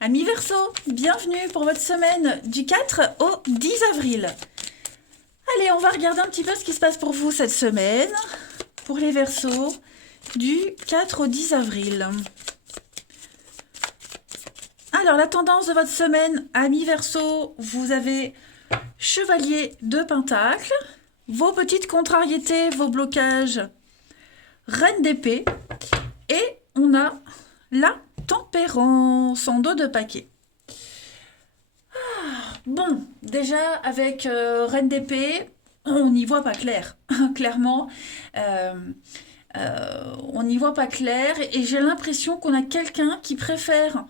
Amis Verseau, bienvenue pour votre semaine du 4 au 10 avril. Allez, on va regarder un petit peu ce qui se passe pour vous cette semaine, pour les Verseaux, du 4 au 10 avril. Alors, la tendance de votre semaine, amis Verseau, vous avez Chevalier de Pentacle, vos petites contrariétés, vos blocages, Reine d'épée, et on a la Tempérance en dos de paquet. Bon, déjà avec Reine d'épée, on n'y voit pas clair. Clairement, euh, on n'y voit pas clair et j'ai l'impression qu'on a quelqu'un qui préfère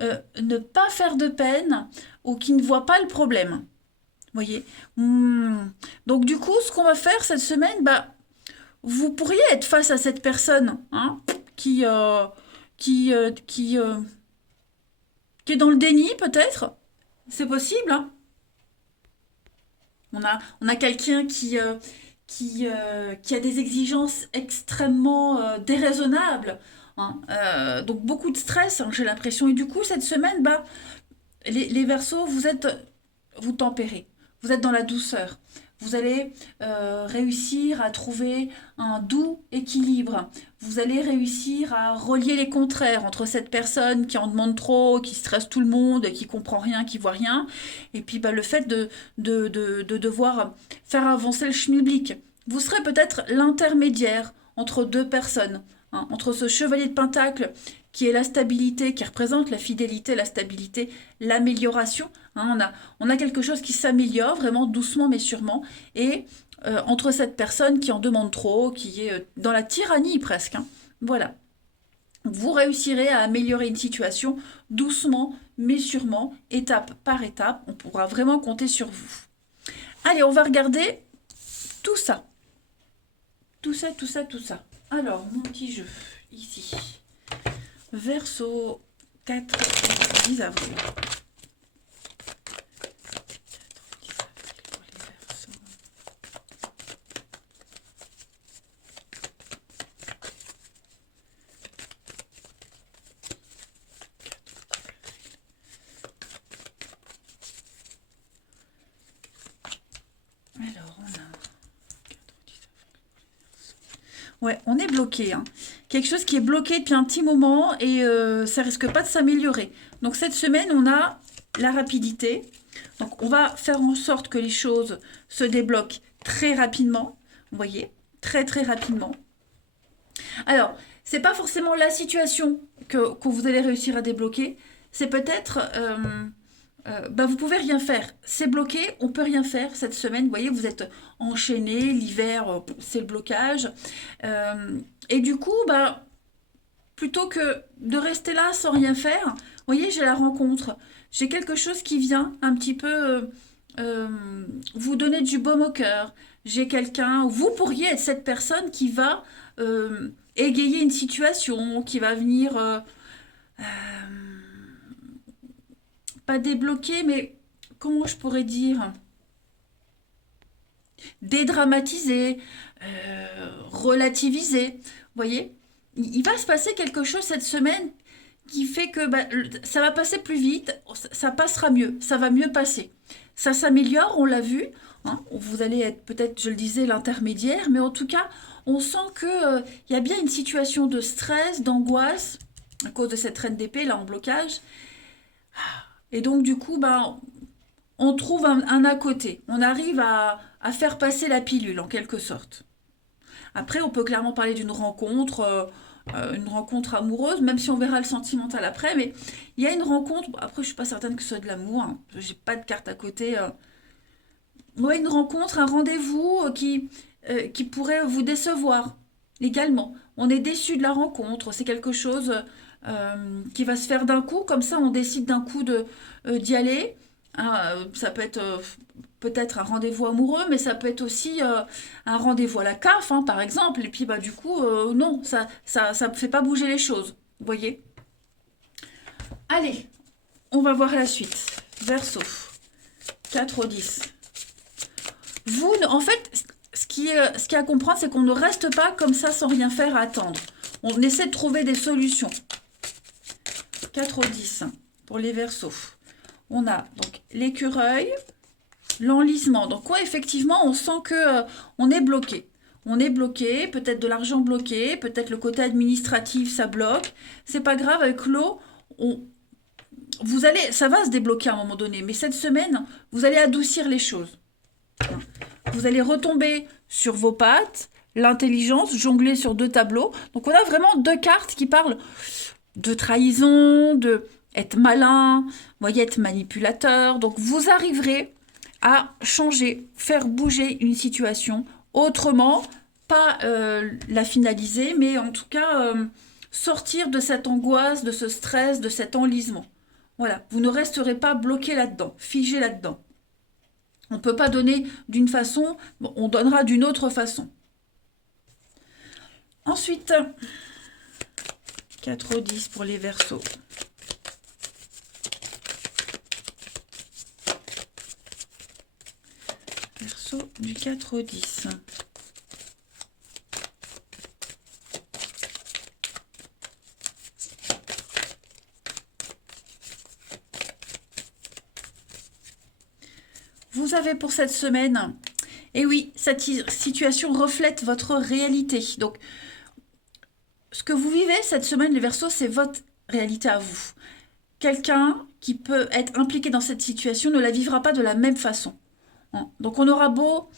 ne pas faire de peine ou qui ne voit pas le problème. Vous voyez. Donc du coup, ce qu'on va faire cette semaine, vous pourriez être face à cette personne hein, qui, euh, qui, euh, qui, euh, qui est dans le déni peut-être. C'est possible, hein. On a quelqu'un qui a des exigences extrêmement déraisonnables, hein. Donc beaucoup de stress, hein, j'ai l'impression. Et du coup, cette semaine, les Verseaux, vous tempérez. Vous êtes dans la douceur. Vous allez réussir à trouver un doux équilibre. Vous allez réussir à relier les contraires entre cette personne qui en demande trop, qui stresse tout le monde, qui comprend rien, qui voit rien, et puis le fait de devoir faire avancer le schmilblick. Vous serez peut-être l'intermédiaire entre deux personnes, hein, entre ce chevalier de pentacle qui est la stabilité, qui représente la fidélité, la stabilité, l'amélioration. Hein, on a quelque chose qui s'améliore vraiment doucement mais sûrement. Et entre cette personne qui en demande trop, qui est dans la tyrannie presque. Hein, voilà. Vous réussirez à améliorer une situation doucement mais sûrement, étape par étape. On pourra vraiment compter sur vous. Allez, on va regarder tout ça. Tout ça, tout ça, tout ça. Alors, mon petit jeu, ici. Verseau 4 10 avril. Alors, on a... Ouais, on est bloqué. Hein. Quelque chose qui est bloqué depuis un petit moment et ça risque pas de s'améliorer. Donc cette semaine, on a la rapidité. Donc on va faire en sorte que les choses se débloquent très rapidement. Vous voyez, très très rapidement. Alors, c'est pas forcément la situation que vous allez réussir à débloquer. C'est peut-être vous pouvez rien faire. C'est bloqué, on peut rien faire cette semaine. Vous voyez, vous êtes enchaîné, l'hiver, c'est le blocage. Et du coup, plutôt que de rester là sans rien faire, vous voyez, j'ai la rencontre. J'ai quelque chose qui vient un petit peu vous donner du baume au cœur. J'ai quelqu'un, vous pourriez être cette personne qui va égayer une situation, qui va venir euh, pas débloquer, mais comment je pourrais dire dédramatiser, relativiser. Vous voyez, il va se passer quelque chose cette semaine qui fait que ça va passer plus vite, ça passera mieux, ça va mieux passer. Ça s'améliore, on l'a vu. Hein, vous allez être peut-être, je le disais, l'intermédiaire, mais en tout cas, on sent que y a bien une situation de stress, d'angoisse à cause de cette reine d'épée là en blocage. Et donc du coup, on trouve un à côté. On arrive à faire passer la pilule en quelque sorte. Après, on peut clairement parler une rencontre amoureuse, même si on verra le sentimental après. Mais il y a une rencontre. Après, je suis pas certaine que ce soit de l'amour. Hein, j'ai pas de carte à côté. Ouais, une rencontre, un rendez-vous qui pourrait vous décevoir également. On est déçu de la rencontre. C'est quelque chose qui va se faire d'un coup. Comme ça, on décide d'un coup d'y aller. Ça peut être peut-être un rendez-vous amoureux, mais ça peut être aussi un rendez-vous à la CAF, hein, par exemple. Et puis, du coup, non, ça ne fait pas bouger les choses. Vous voyez. Allez, on va voir la suite. Verseau, 4 au 10. Vous, en fait, ce qui est à comprendre, c'est qu'on ne reste pas comme ça sans rien faire à attendre. On essaie de trouver des solutions. 4 au 10. pour les Verseaux. On a donc l'écureuil, l'enlisement. Donc ouais, effectivement, on sent que on est bloqué. On est bloqué, peut-être de l'argent bloqué, peut-être le côté administratif, ça bloque. C'est pas grave, avec l'eau, ça va se débloquer à un moment donné. Mais cette semaine, vous allez adoucir les choses. Vous allez retomber sur vos pattes, l'intelligence, jongler sur 2 tableaux. Donc on a vraiment 2 cartes qui parlent de trahison, de être malin, voyez, être manipulateur. Donc vous arriverez à changer, faire bouger une situation autrement, pas la finaliser, mais en tout cas sortir de cette angoisse, de ce stress, de cet enlisement. Voilà, vous ne resterez pas bloqué là-dedans, figé là-dedans. On ne peut pas donner d'une façon, bon, on donnera d'une autre façon. Ensuite, 4 au 10 pour les Verseaux. Verseau du 4 au 10. Vous avez pour cette semaine, et oui, cette situation reflète votre réalité. Donc, ce que vous vivez cette semaine, les Verseaux, c'est votre réalité à vous. Quelqu'un qui peut être impliqué dans cette situation ne la vivra pas de la même façon. Donc on aura beau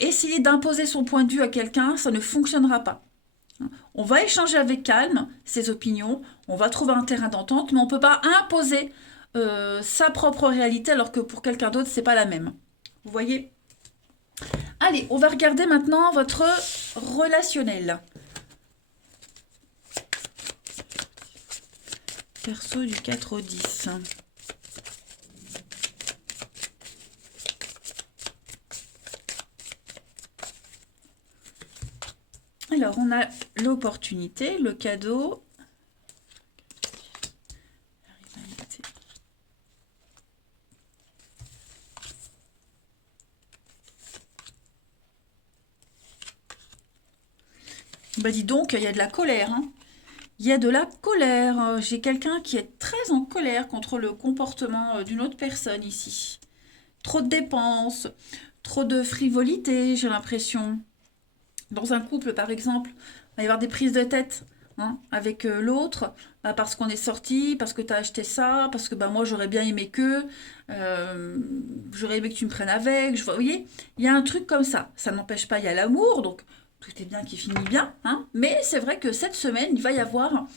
essayer d'imposer son point de vue à quelqu'un, ça ne fonctionnera pas. On va échanger avec calme ses opinions, on va trouver un terrain d'entente, mais on ne peut pas imposer sa propre réalité alors que pour quelqu'un d'autre, c'est pas la même. Vous voyez? Allez, on va regarder maintenant votre relationnel. Verseau du 4 au 10. Alors, on a l'opportunité, le cadeau. Bah dis donc, il y a de la colère. Hein. Il y a de la colère. J'ai quelqu'un qui est très en colère contre le comportement d'une autre personne ici. Trop de dépenses, trop de frivolité, j'ai l'impression. Dans un couple, par exemple, il va y avoir des prises de tête avec l'autre, parce qu'on est sorti, parce que tu as acheté ça, parce que moi j'aurais bien aimé j'aurais aimé que tu me prennes avec. Vous voyez, il y a un truc comme ça. Ça n'empêche pas, il y a l'amour, donc tout est bien qui finit bien. Mais c'est vrai que cette semaine, il va y avoir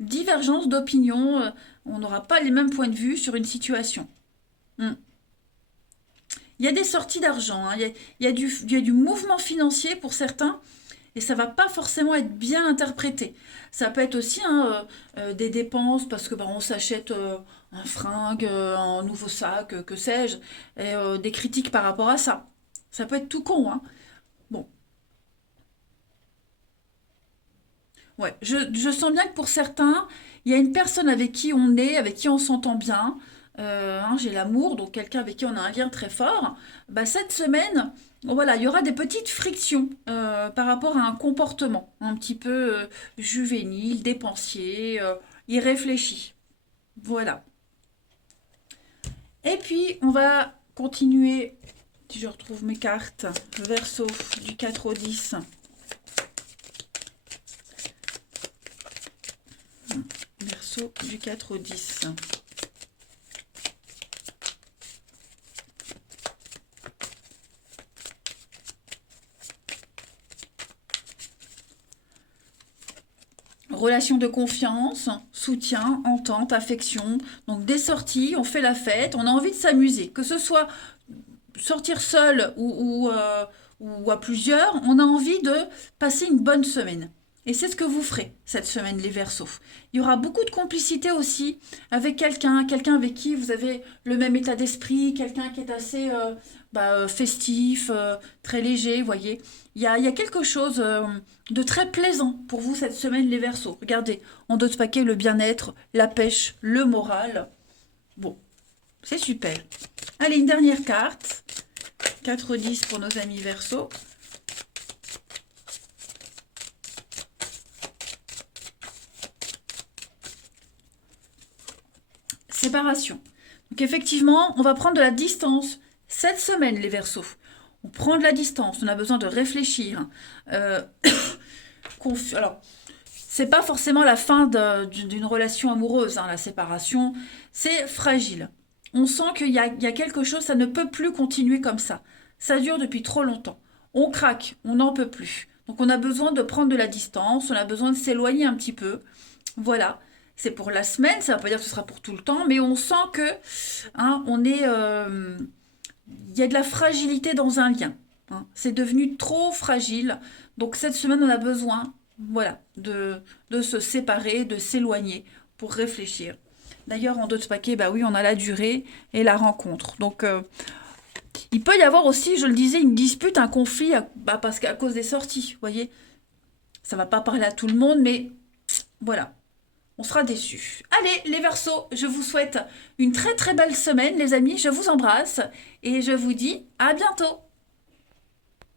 divergence d'opinion. On n'aura pas les mêmes points de vue sur une situation. Hmm. Il y a des sorties d'argent, il y a du mouvement financier pour certains, et ça ne va pas forcément être bien interprété. Ça peut être aussi des dépenses parce que on s'achète un fringue, un nouveau sac, que sais-je, et des critiques par rapport à ça. Ça peut être tout con, hein. Bon, ouais, je sens bien que pour certains, il y a une personne avec qui on est, avec qui on s'entend bien. J'ai l'amour, donc quelqu'un avec qui on a un lien très fort. Cette semaine, voilà, il y aura des petites frictions par rapport à un comportement un petit peu juvénile, dépensier, irréfléchi. Voilà. Et puis, on va continuer, si je retrouve mes cartes, Verseau du 4 au 10. Verseau du 4 au 10. Relation de confiance, soutien, entente, affection. Donc des sorties, on fait la fête, on a envie de s'amuser. Que ce soit sortir seul ou à plusieurs, on a envie de passer une bonne semaine. Et c'est ce que vous ferez cette semaine, les Verseaux. Il y aura beaucoup de complicité aussi avec quelqu'un avec qui vous avez le même état d'esprit, quelqu'un qui est assez festif, très léger, vous voyez. Il y a quelque chose de très plaisant pour vous cette semaine, les Verseaux. Regardez, en dos de paquet, le bien-être, la pêche, le moral. Bon, c'est super. Allez, une dernière carte. 4-10 pour nos amis Verseaux. séparation. Donc effectivement, on va prendre de la distance cette semaine, les Verseaux. On prend de la distance, on a besoin de réfléchir. Alors, c'est pas forcément la fin d'une relation amoureuse, hein, la séparation. C'est fragile. On sent qu'il y a quelque chose, ça ne peut plus continuer comme ça. Ça dure depuis trop longtemps. On craque, on n'en peut plus. Donc on a besoin de prendre de la distance, on a besoin de s'éloigner un petit peu. Voilà. C'est pour la semaine, ça ne veut pas dire que ce sera pour tout le temps, mais on sent que hein, il y a de la fragilité dans un lien. Hein. C'est devenu trop fragile. Donc cette semaine, on a besoin, voilà, de se séparer, de s'éloigner pour réfléchir. D'ailleurs, en d'autres paquets, bah oui, on a la durée et la rencontre. Donc il peut y avoir aussi, je le disais, une dispute, un conflit, parce qu'à cause des sorties, vous voyez. Ça ne va pas parler à tout le monde, mais voilà. On sera déçus. Allez, les Verseaux, je vous souhaite une très très belle semaine, les amis. Je vous embrasse et je vous dis à bientôt.